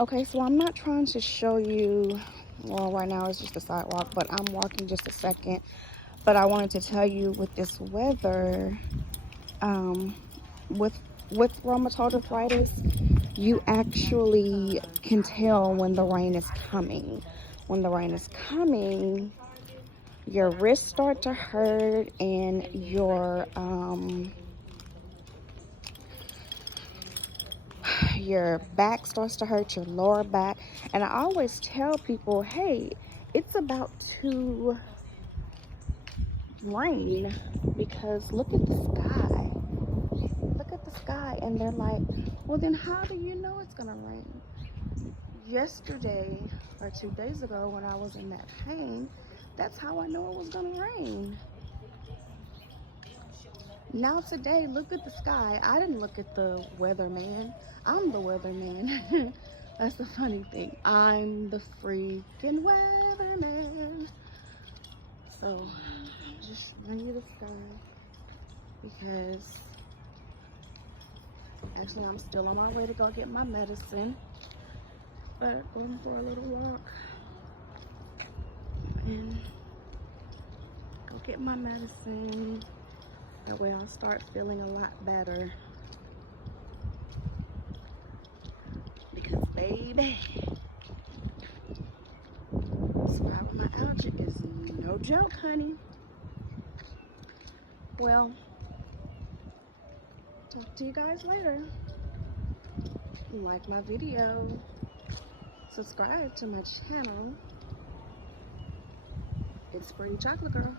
Okay, so I'm not trying to show you, well, right now it's just a sidewalk, but I'm walking just a second. But I wanted to tell you with this weather, um, with rheumatoid arthritis, you actually can tell when the rain is coming. When the rain is coming, your wrists start to hurt and your back starts to hurt, your lower back. And I always tell people, hey, it's about to rain because look at the sky. Look at the sky. And they're like, well, then how do you know it's going to rain? Yesterday or 2 days ago when I was in that pain, that's how I knew it was going to rain. Now today, look at the sky. I didn't look at the weatherman. I'm the weatherman. That's the funny thing. I'm the freaking weatherman. So, just showing you the sky because actually I'm still on my way to go get my medicine. But going for a little walk and go get my medicine. That way I'll start feeling a lot better. Because baby, fibromyalgia is no joke, honey. Well, talk to you guys later. Like my video, subscribe to my channel. It's Pretty Chocolate Girl.